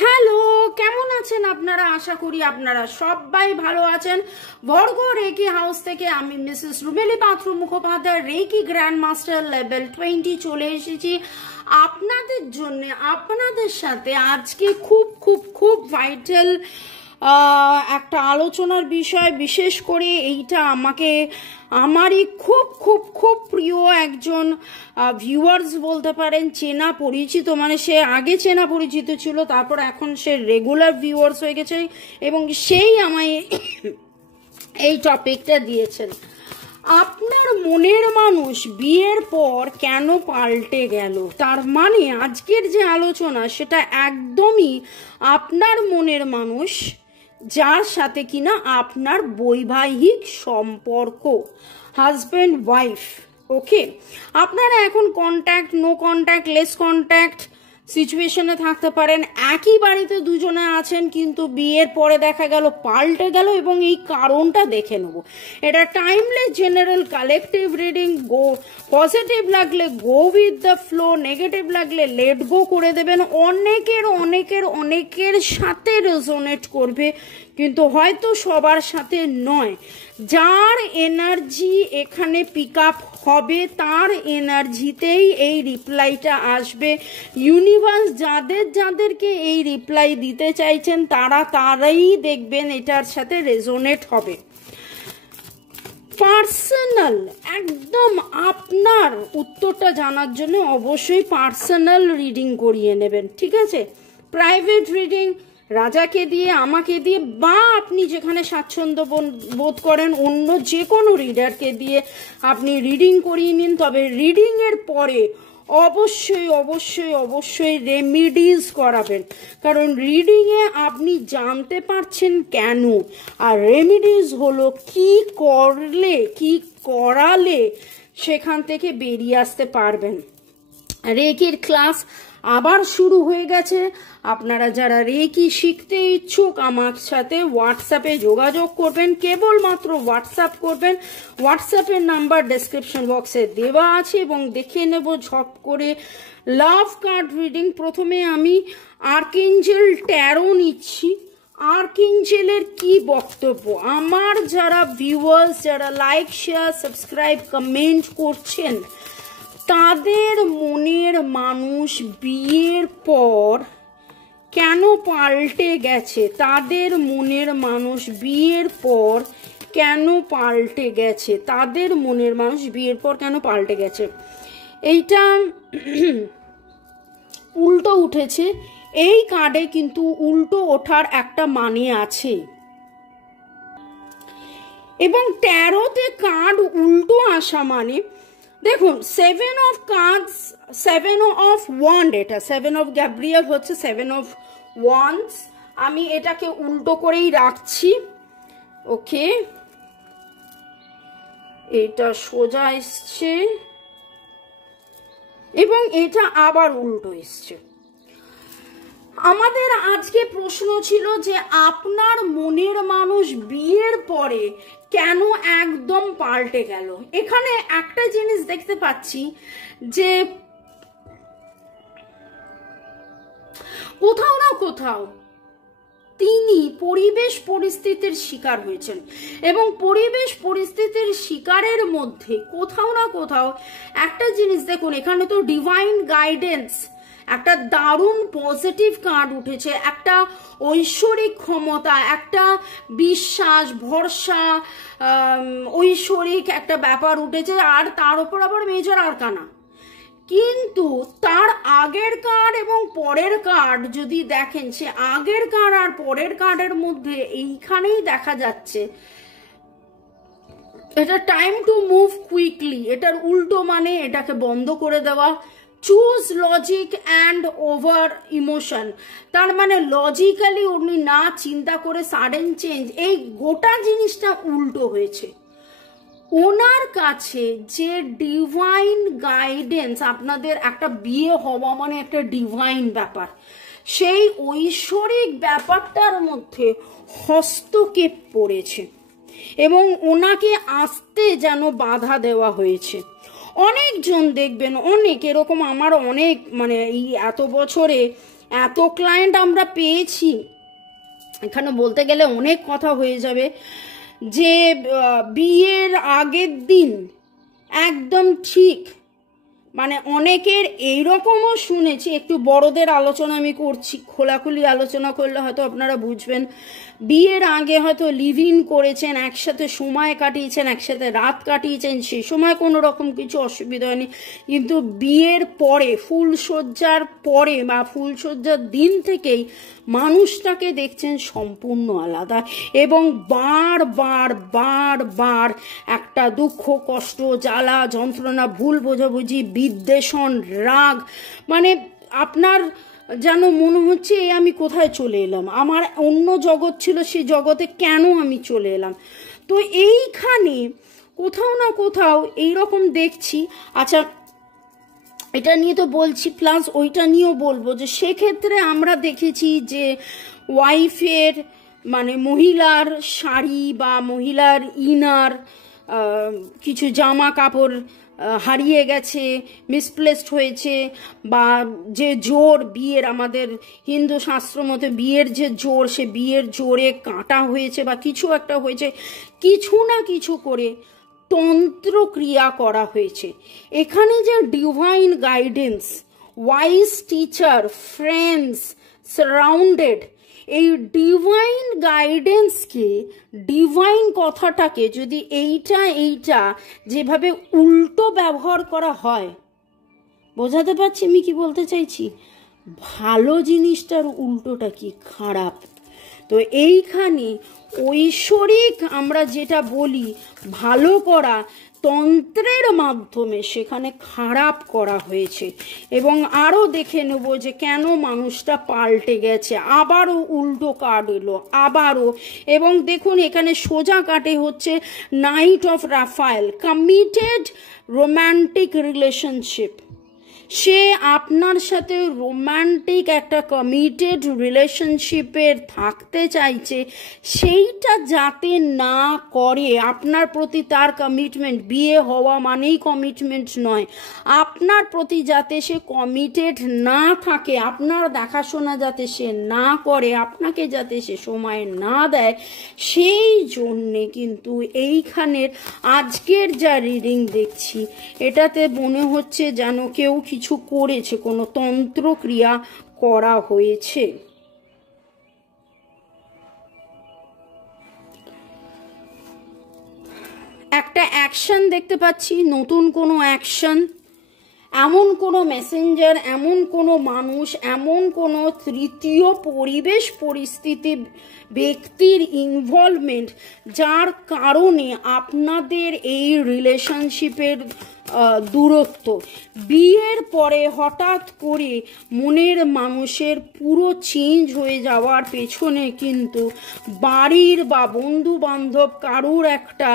Hello, কেমন আছেন আপনারা? আশা করি আপনারা সবাই ভালো আছেন। ভর্গ রেকি হাউস থেকে আমি Mrs Rumeli Patra Mukhopadhyay, reiki grand master level 20 চলে এসেছি আপনাদের জন্য, আপনাদের সাথে আজকে খুব খুব খুব ভাইটাল একটা আলোচনার বিষয়। বিশেষ করে এইটা আমারই খুব খুব খুব প্রিয় একজন ভিউয়ার্স বলতে পারেন, চেনা পরিচিত, মানে সে আগে চেনা পরিচিত ছিল, তারপর এখন সে রেগুলার ভিউয়ার্স হয়ে গেছে এবং সেই আমায় এই টপিকটা দিয়েছেন। আপনার মনের মানুষ বিয়ের পর কেন পাল্টে গেল? তার মানে আজকের যে আলোচনা সেটা একদমই আপনার মনের মানুষ, যার সাথে কিনা আপনার বৈবাহিক সম্পর্ক, হাজব্যান্ড ওয়াইফ। ওকে, আপনারা এখন contact, no contact, less contact সিচুয়েশনে থাকতে পারেন, একই বাড়িতে দুজনে আছেন, কিন্তু বিয়ের পরে দেখা গেল পাল্টে গেল এবং এই কারণটা দেখে নেব। এটা timeless general collective reading. Positive লাগলে go with the flow, negative লাগলে লেট গো করে দেবেন। অনেকের সাথে রেজোনেট করবে, কিন্তু হয়তো সবার সাথে নয়। যার এনার্জি এখানে পিক আপ হবে তার এনার্জিতেই এই রিপ্লাইটা আসবে। ইউনিভার্স যাদেরকে এই রিপ্লাই দিতে চাইছেন তারাই দেখবেন এটার সাথে রেজোনেট হবে। পার্সোনাল, একদম আপনার উত্তরটা জানার জন্য অবশ্যই পার্সোনাল রিডিং করিয়ে নেবেন, ঠিক আছে? প্রাইভেট রিডিং রাজাকে দিয়ে, আমাকে দিয়ে, বা আপনি যেখানে স্বাচ্ছন্দ্য বোধ করেন অন্য যে কোনো রিডারকে দিয়ে আপনি রিডিং করিয়ে নিন। তবে রিডিংয়ের পরে অবশ্যই রেমিডিজ করাবেন, কারণ রিডিংয়ে আপনি জানতে পারছেন কেন, আর রেমিডিজ হলো কি করলে, কি করালে সেখান থেকে বেরিয়ে আসতে পারবেন। রেকির ক্লাস আবার শুরু হয়ে গেছে। আপনারা যারা রেকি শিখতে ইচ্ছুক আমার সাথে হোয়াটসঅ্যাপে যোগাযোগ করবেন, কেবলমাত্র হোয়াটসঅ্যাপ করবেন। হোয়াটসঅ্যাপের নাম্বার ডেসক্রিপশন বক্সে দেওয়া আছে এবং দেখে নেব ঝপ করে লাভ কার্ড রিডিং। প্রথমে আমি আর্কএঞ্জেল ট্যারো নিচ্ছি। আর্কএঞ্জেলের কি বক্তব্য? আমার যারা ভিউয়ার্স, যারা লাইক, শেয়ার, সাবস্ক্রাইব, কমেন্ট করছেন, তাদের মনের মানুষ বিয়ের পর কেন পাল্টে গেছে? তাদের মনের মানুষ বিয়ের পর কেন পাল্টে গেছে? তাদের মনের মানুষ বিয়ের পর কেন পাল্টে গেছে? এইটা উল্টো উঠেছে। এই কার্ডে কিন্তু উল্টো ওঠার একটা মানে আছে, এবং ট্যারোতে কার্ড উল্টো আসা মানে, দেখুন, 7 অফ কার্ডস, 7 অফ ওয়ান্ড, এটা 7 অফ গ্যাব্রিয়েল হচ্ছে 7 অফ ওয়ান্ডস। আমি এটাকে উল্টো করেই রাখছি। ওকে, এটা সোজা এসছে এবং এটা আবার উল্টো এসছে। আমাদের আজকে প্রশ্ন ছিল যে আপনার মনের মানুষ বিয়ের পরে কেন একদম পাল্টে গেল। এখানে একটা জিনিস দেখতে পাচ্ছি যে কোথাও না কোথাও তিনি পরিবেশ পরিস্থিতির শিকার হয়েছেন, এবং পরিবেশ পরিস্থিতির শিকারের মধ্যে কোথাও না কোথাও একটা জিনিস দেখুন, এখানে তো ডিভাইন গাইডেন্স, একটা দারুণ পজিটিভ কার্ড উঠেছে, একটা ঐশ্বরিক ক্ষমতা, একটা বিশ্বাস, ভরসা, ঐশ্বরিক একটা ব্যাপার উঠেছে, আর তার উপর আবার মেজর আরকানা। কিন্তু তার আগের কার্ড এবং পরের কার্ড যদি দেখেন, সে আগের কার্ড আর পরের কার্ডের মধ্যে এইখানেই দেখা যাচ্ছে এটা টাইম টু মুভ কুইকলি। এটার উল্টো মানে এটাকে বন্ধ করে দেওয়া। Choose logic and over emotion, তার মানে লজিক্যালি উনি না চিন্তা করে সাডেন চেঞ্জ, এই গোটা জিনিসটা উল্টো হয়েছে। ওনার কাছে যে ডিভাইন গাইডেন্স, আপনাদের একটা বিয়ে হওয়া মানে একটা ডিভাইন ব্যাপার, সেই ঐশ্বরিক ব্যাপারটার মধ্যে হস্তক্ষেপ পড়েছে এবং ওনাকে আসতে যেন বাধা দেওয়া হয়েছে। অনেকজন দেখবেন, অনেক এরকম, আমার অনেক, মানে এই এত বছরে এত ক্লায়েন্ট আমরা পেয়েছি, এখানে বলতে গেলে অনেক কথা হয়ে যাবে, যে বিয়ের আগের দিন একদম ঠিক, মানে অনেকের এইরকমও শুনেছি, একটু বড়দের আলোচনা আমি করছি, খোলাখুলি আলোচনা করলে হয়তো আপনারা বুঝবেন। বিয়ের আগে হয়তো লিভ ইন করেছেন, একসাথে সময় কাটিয়েছেন, একসাথে রাত কাটিয়েছেন, সেই সময় কোনো রকম কিছু অসুবিধা হয়নি, কিন্তু বিয়ের পরে, ফুলশয্যার পরে বা ফুলশয্যার দিন থেকেই মানুষটাকে দেখছেন সম্পূর্ণ আলাদা, এবং বার একটা দুঃখ, কষ্ট, জ্বালা, যন্ত্রণা, ভুল বোঝাবুঝি, বিদ্বেষণ, রাগ, মানে আপনার যেন মনে হচ্ছে আমি কোথায় চলে এলাম, আমার অন্য জগৎ ছিল, সেই জগতে কেন আমি চলে এলাম। তো এইখানে কোথাও না কোথাও এইরকম দেখছি। আচ্ছা, এটা নিয়ে তো বলছি, প্লাস ওইটা নিয়েও বলবো যে সেক্ষেত্রে আমরা দেখেছি যে ওয়াইফের, মানে মহিলার শাড়ি বা মহিলার ইনার, কিছু জামা কাপড় হারিয়ে গেছে, মিসপ্লেসড হয়েছে, বা যে জোর বিয়ের, আমাদের হিন্দু শাস্ত্র মতে বিয়ের যে জোর, সে বিয়ের জোরে কাটা হয়েছে বা কিছু একটা হয়েছে, কিছু না কিছু করে তন্ত্রক্রিয়া করা হয়েছে। এখানে যে divine guidance, wise teacher, friends, surrounded, এই ডিভাইন গাইডেন্সকে, ডিভাইন কথাটাকে যদি এইটা যেভাবে উল্টো ব্যবহার করা হয়, বোঝাতে পারছি আমি কি বলতে চাইছি? ভালো জিনিসটার উল্টোটা কি? খারাপ। তো এইখানে ঐশ্বরিক আমরা যেটা বলি ভালো করা, তন্ত্রের মাধ্যমে সেখানে খারাপ করা হয়েছে। এবং আরও দেখে নেব যে কেন মানুষটা পাল্টে গেছে, আবারও উল্টো কার্ড এলো, আবারও। এবং দেখুন এখানে সোজা কাটে হচ্ছে knight of Raphael, committed romantic relationship. সে আপনার সাথে রোম্যান্টিক একটা কমিটেড রিলেশনশিপের থাকতে চাইছে, সেইটা যাতে না করে, আপনার প্রতি তার কমিটমেন্ট, বিয়ে হওয়া মানেই কমিটমেন্ট নয়, আপনার প্রতি যাতে সে কমিটেড না থাকে, আপনার দেখাশোনা যাতে সে না করে, আপনাকে যাতে সে সময় না দেয়, সেই জন্যে কিন্তু এইখানের আজকের যা রিডিং দেখছি, এটাতে মনে হচ্ছে যেন কেউ কিছু করেছে, কোনো তন্ত্রক্রিয়া করা হয়েছে। একটা অ্যাকশন দেখতে পাচ্ছি, নতুন কোনো অ্যাকশন, এমন কোনো মেসেঞ্জার, এমন কোনো মানুষ, এমন কোনো তৃতীয় পরিবেশ পরিস্থিতি, ব্যক্তির ইনভলভমেন্ট, যার কারণে আপনাদের এই রিলেশনশিপের দূরত্ব, বিয়ের পরে হঠাৎ করে মনের মানুষের পুরো চেঞ্জ হয়ে যাওয়ার পেছনে কিন্তু বাড়ির বা বন্ধু বান্ধব কারুর একটা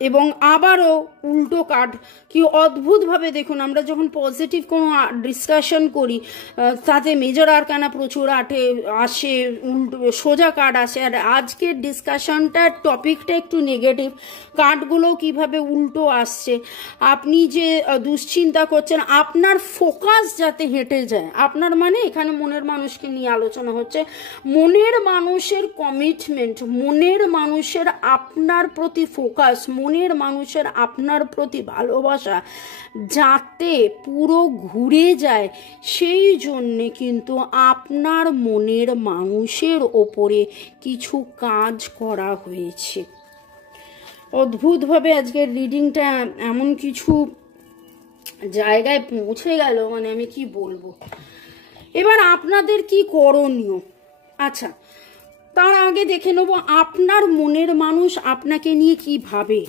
এবং আবারও উল্টো কার্ড, কি অদ্ভুতভাবে দেখুন, আমরা যখন পজিটিভ কোনো ডিসকাশন করি তাতে মেজর আরকানা প্রচুর আসে, উল্টো সোজা কার্ড আসে, আর আজকের ডিসকাশনটার টপিকটা একটু নেগেটিভ, কার্ডগুলো কিভাবে উল্টো আসছে। আপনি যে দুশ্চিন্তা করছেন, আপনার ফোকাস যাতে হেঁটে যায়, আপনার মানে এখানে মনের মানুষকে নিয়ে আলোচনা হচ্ছে, মনের মানুষের কমিটমেন্ট, মনের মানুষের আপনার প্রতি ফোকাস, মনের মানুষের আপনার প্রতি ভালোবাসা যাতে পুরো ঘুরে যায়, সেই জন্যে কিন্তু আপনার মনের মানুষের ওপরে কিছু কাজ করা হয়েছে। অদ্ভুতভাবে আজকের রিডিংটা এমন কিছু জায়গায় পৌঁছে গেল, মানে আমি কি বলবো। এবার আপনাদের কি করণীয়? আচ্ছা, তার আগে দেখে নেব আপনার মনের মানুষ আপনাকে নিয়ে কি ভাবে।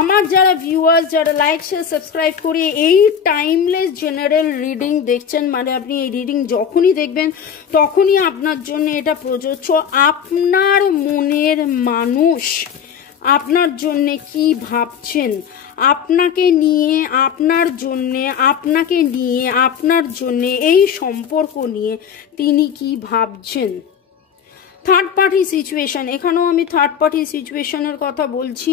আমার যারা ভিউয়ার্স, যারা লাইক শেয়ার সাবস্ক্রাইব করে এই টাইমলেস জেনারেল রিডিং দেখছেন, মানে আপনি এই রিডিং যখনই দেখবেন তখনই আপনার জন্য এটা প্রযোজ্য। আপনার মনের মানুষ আপনার জন্যে কি ভাবছেন, আপনাকে নিয়ে, আপনার জন্যে, আপনাকে নিয়ে, আপনার জন্যে, এই সম্পর্ক নিয়ে তিনি কি ভাবছেন। থার্ড পার্টি সিচুয়েশন, এখানেও আমি থার্ড পার্টি সিচুয়েশনের কথা বলছি।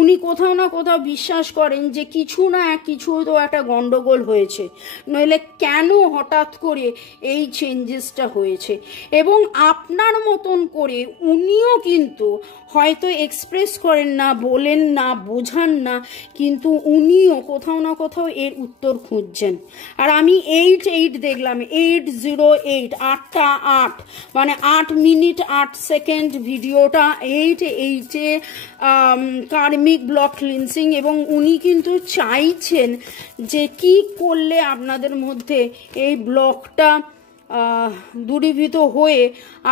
উনি কোথাও না কোথাও বিশ্বাস করেন যে কিছু না কিছু তো একটা গন্ডগোল হয়েছে, নইলে কেন হঠাৎ করে এই চেঞ্জেসটা হয়েছে। এবং আপনার মতন করে উনিও কিন্তু হয়তো এক্সপ্রেস করেন না, বলেন না, বোঝান না, কিন্তু উনিও কোথাও না কোথাও এর উত্তর খুঁজছেন। আর আমি 8 দেখলাম, 808, 8টা 8, মানে 8 মিনিট 8 সেকেন্ড ভিডিওটা 8 কার্মিক ব্লক ক্লিনসিং। এবং উনি কিন্তু চাইছেন যে কি করলে আপনাদের মধ্যে এই ব্লকটা দূরীভূত হয়ে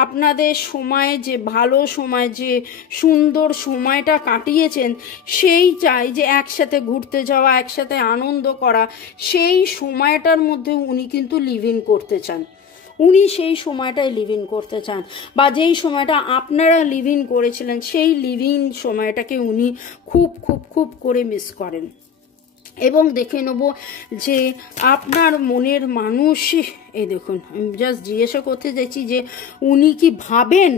আপনাদের সময়ে যে ভালো সময়, যে সুন্দর সময়টা কাটিয়েছেন, সেই চাই যে একসাথে ঘুরতে যাওয়া, একসাথে আনন্দ করা, সেই সময়টার মধ্যে উনি কিন্তু লিভ ইন করতে চান। উনি সেই সময়টায় লিভ ইন করতে চান, বা যেই সময়টা আপনারা লিভ ইন করেছিলেন সেই লিভ ইন সময়টাকে উনি খুব খুব খুব করে মিস করেন। এবং দেখে নেব যে আপনার মনের মানুষ, এই দেখুন আমি জাস্ট জিজ্ঞাসা করতে চাইছি যে উনি কি ভাবেন।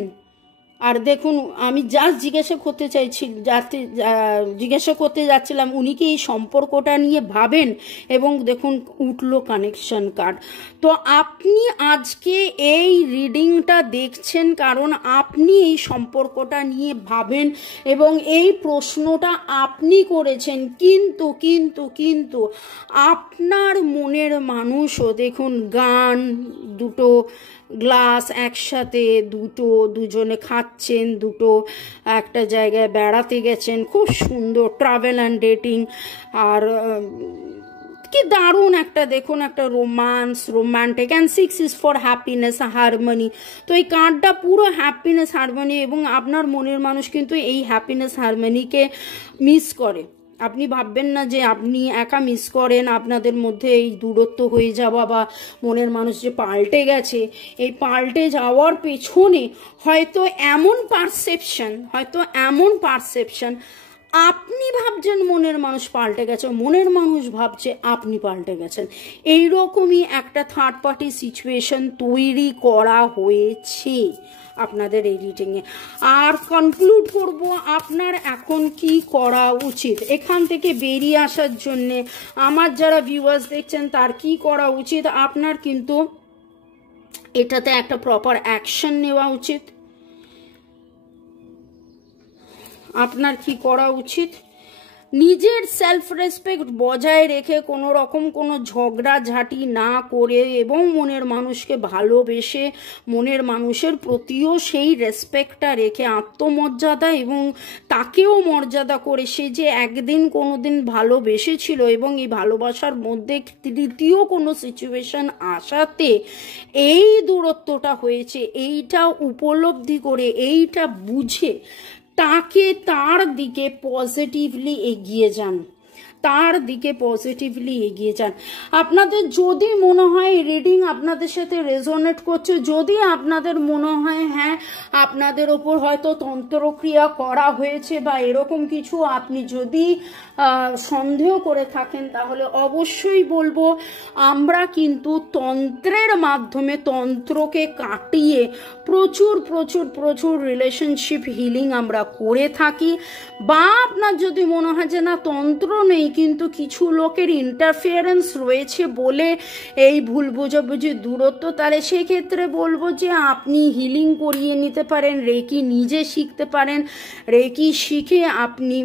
আর দেখুন আমি জাস্ট জিজ্ঞাসা করতে যাচ্ছিলাম উনি কি এই সম্পর্কটা নিয়ে ভাবেন, এবং দেখুন উঠলো কানেকশন কার্ড। তো আপনি আজকে এই রিডিংটা দেখছেন কারণ আপনি এই সম্পর্কটা নিয়ে ভাবেন এবং এই প্রশ্নটা আপনি করেছেন। কিন্তু কিন্তু কিন্তু আপনার মনের মানুষও দেখুন, গান, দুটো গ্লাস একসাথে, দুজনে খাচ্ছেন, একটা জায়গায় বেড়াতে গেছেন, খুব সুন্দর ট্রাভেল অ্যান্ড ডেটিং। আর কি দারুণ একটা দেখুন, একটা romantic. And 6 is for happiness, harmony. তো এই কার্ডটা পুরো হ্যাপিনেস, হারমোনি, এবং আপনার মনের মানুষ কিন্তু এই হ্যাপিনেস হারমোনিকে মিস করে। আপনি ভাববেন না যে আপনি একা মিস করেন, আপনাদের মধ্যে এই দূরত্ব হয়ে যাওয়া বা মনের মানুষ যে পাল্টে গেছে। এই পাল্টে যাওয়ার পেছনে হয়তো এমন পারসেপশন আপনি ভাবছেন মনের মানুষ পাল্টে গেছে, মনের মানুষ ভাবছে আপনি পাল্টে গেছেন। এইরকমই একটা থার্ড পার্টি সিচুয়েশন তৈরি করা হয়েছে আপনাদের এই রিডিংয়ে। আর কনক্লুড করব আপনার এখন কি করা উচিত, এখান থেকে বেরিয়ে আসার জন্যে আমার যারা ভিউয়ার্স দেখছেন তার কি করা উচিত। আপনার কিন্তু এটাতে একটা প্রপার অ্যাকশন নেওয়া উচিত। আপনার কি করা উচিত, নিজের সেলফ রেসপেক্ট বজায় রেখে কোনো রকম কোনো ঝগড়াঝাটি না করে এবং মনের মানুষকে ভালোবেসে মনের মানুষের প্রতিও সেই রেসপেক্টটা রেখে আত্মমর্যাদা এবং তাকেও মর্যাদা করে, সে যে একদিন কোনো দিন ভালোবেসেছিল এবং এই ভালোবাসার মধ্যে তৃতীয় কোনো সিচুয়েশন আসাতে এই দূরত্বটা হয়েছে, এইটা উপলব্ধি করে, এইটা বুঝে তাকে তার দিকে পজিটিভলি এগিয়ে যান। আপনাদের যদি মনে হয় রিডিং আপনাদের সাথে রেজোনেট করছে, যদি আপনাদের মনে হয় হ্যাঁ আপনাদের ওপর হয়তো তন্ত্রক্রিয়া করা হয়েছে বা এরকম কিছু আপনি যদি সন্দেহ করে থাকেন, তাহলে অবশ্যই বলবো আমরা কিন্তু তন্ত্রের মাধ্যমে, তন্ত্রকে কাটিয়ে প্রচুর প্রচুর প্রচুর রিলেশনশিপ হিলিং আমরা করে থাকি। বা আপনার যদি মনে হয় যে না তন্ত্র নেই কিন্তু কিছু লোকের ইন্টারফিয়ারেন্স রয়েছে বলে এই ভুল বোঝাবুঝি দূরত্ব, তাহলে সেক্ষেত্রে বলবো যে আপনি হিলিং করিয়ে নিতে পারেন, রেকি নিজে শিখতে পারেন, রেকি শিখে আপনি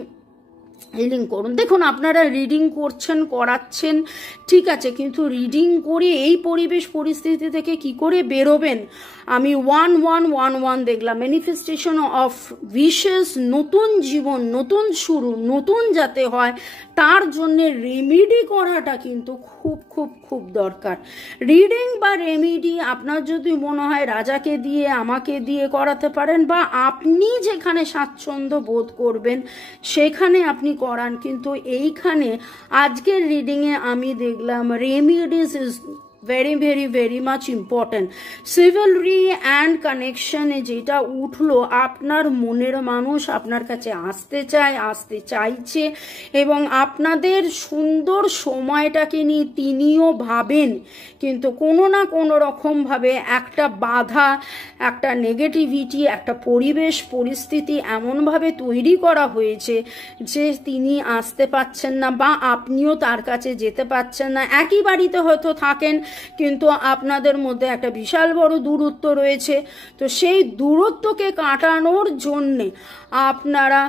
হিলিং করুন। দেখুন আপনারা রিডিং করাচ্ছেন ঠিক আছে, কিন্তু রিডিং করে এই পরিবেশ পরিস্থিতি থেকে কি করে বেরোবেন, আমি 1111 দেখলাম, ম্যানিফেস্টেশন অফ উইশেস, নতুন জীবন, নতুন শুরু, নতুন যাতে হয় তার জন্য রেমেডি করাটা কিন্তু খুব খুব খুব দরকার। রিডিং বা রেমেডি আপনার যদি মনে হয় রাজাকে দিয়ে, আমাকে দিয়ে করাতে পারেন, বা আপনি যেখানে স্বাচ্ছন্দ্য বোধ করবেন সেখানে আপনি করান। কিন্তু এইখানে আজকের রিডিংয়ে আমি দেখলাম remedies is very very very much important. Chivalry and কানেকশনে যেটা উঠলো, আপনার মনের মানুষ আপনার কাছে আসতে চাইছে এবং আপনাদের সুন্দর সময়টাকে নিয়ে তিনিও ভাবেন, কিন্তু কোনো না কোনো রকমভাবে একটা বাধা, একটা নেগেটিভিটি, একটা পরিবেশ পরিস্থিতি এমনভাবে তৈরি করা হয়েছে যে তিনি আসতে পারছেন না বা আপনিও তার কাছে যেতে পারছেন না। একই বাড়িতে হয়তো থাকেন, কিন্তু আপনাদের মধ্যে একটা বিশাল বড় দূরত্ব রয়েছে। তো সেই দূরত্বকে কাটানোর জন্যে আপনারা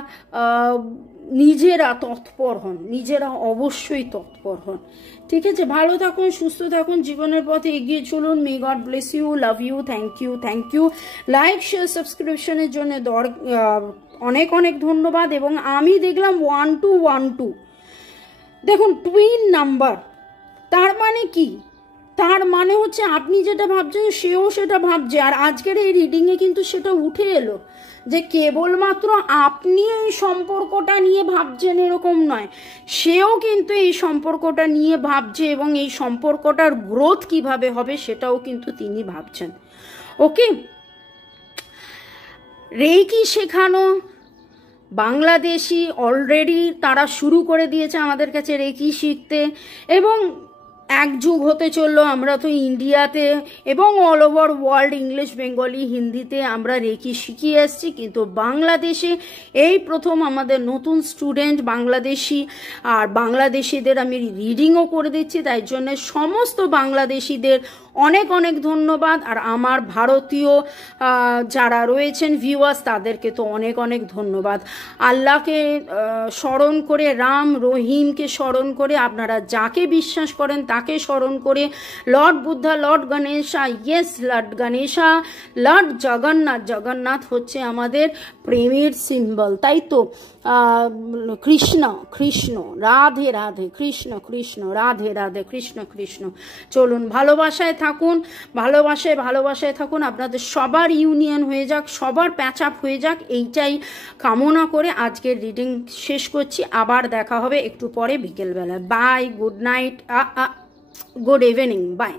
নিজেরা তৎপর হন, নিজেরা অবশ্যই তৎপর হন। ঠিক আছে, ভালো থাকুন, সুস্থ থাকুন, জীবনের পথে এগিয়ে চলুন। May God bless you, love you, thank you. Like share সাবস্ক্রিপশনের জন্য অনেক অনেক ধন্যবাদ। এবং আমি দেখলাম 1212, দেখুন টুইন নাম্বার, তার মানে কি? তার মানে হচ্ছে আপনি যেটা ভাবছেন সেও সেটা ভাবছে। আর আজকের এই রিডিংয়ে কিন্তু সেটা উঠে এলো যে কেবলমাত্র আপনি এই সম্পর্কটা নিয়ে ভাবছেন এরকম নয়, সেও কিন্তু এই সম্পর্কটা নিয়ে ভাবছে এবং এই সম্পর্কটার গ্রোথ কিভাবে হবে সেটাও কিন্তু তিনি ভাবছেন। ওকে, রেকি শেখানো বাংলাদেশি অলরেডি তারা শুরু করে দিয়েছে আমাদের কাছে রেকি শিখতে, এবং এক যুগ হতে চললো আমরা তো ইন্ডিয়াতে এবং all over world English, Bengali, হিন্দিতে আমরা রেকি শিখিয়ে এসছি। কিন্তু বাংলাদেশে এই প্রথম আমাদের নতুন স্টুডেন্ট বাংলাদেশি, আর বাংলাদেশিদের আমি রিডিংও করে দিচ্ছি, তাই জন্য সমস্ত বাংলাদেশিদের অনেক অনেক ধন্যবাদ। আর আমার ভারতীয় যারা রয়েছেন ভিউয়ার্স, তাদেরকে তো অনেক অনেক ধন্যবাদ। আল্লাহকে স্মরণ করে, রাম রহিমকে স্মরণ করে, আপনারা যাকে বিশ্বাস করেন তাকে স্মরণ করে, Lord Buddha, Lord Ganesha, yes Lord Ganesha, Lord Jagannath, Jagannath হচ্ছে আমাদের প্রেমের সিম্বল, তাই তো? কৃষ্ণ কৃষ্ণ, রাধে রাধে, কৃষ্ণ কৃষ্ণ, রাধে রাধে, কৃষ্ণ কৃষ্ণ। চলুন ভালোবাসায় থাকুন, ভালোবাসায় থাকুন। আপনাদের সবার ইউনিয়ন হয়ে যাক, সবার প্যাচ আপ হয়ে যাক, এইটাই কামনা করে আজকের রিডিং শেষ করছি। আবার দেখা হবে একটু পরে বিকেলবেলা। Bye, good night, good evening, by.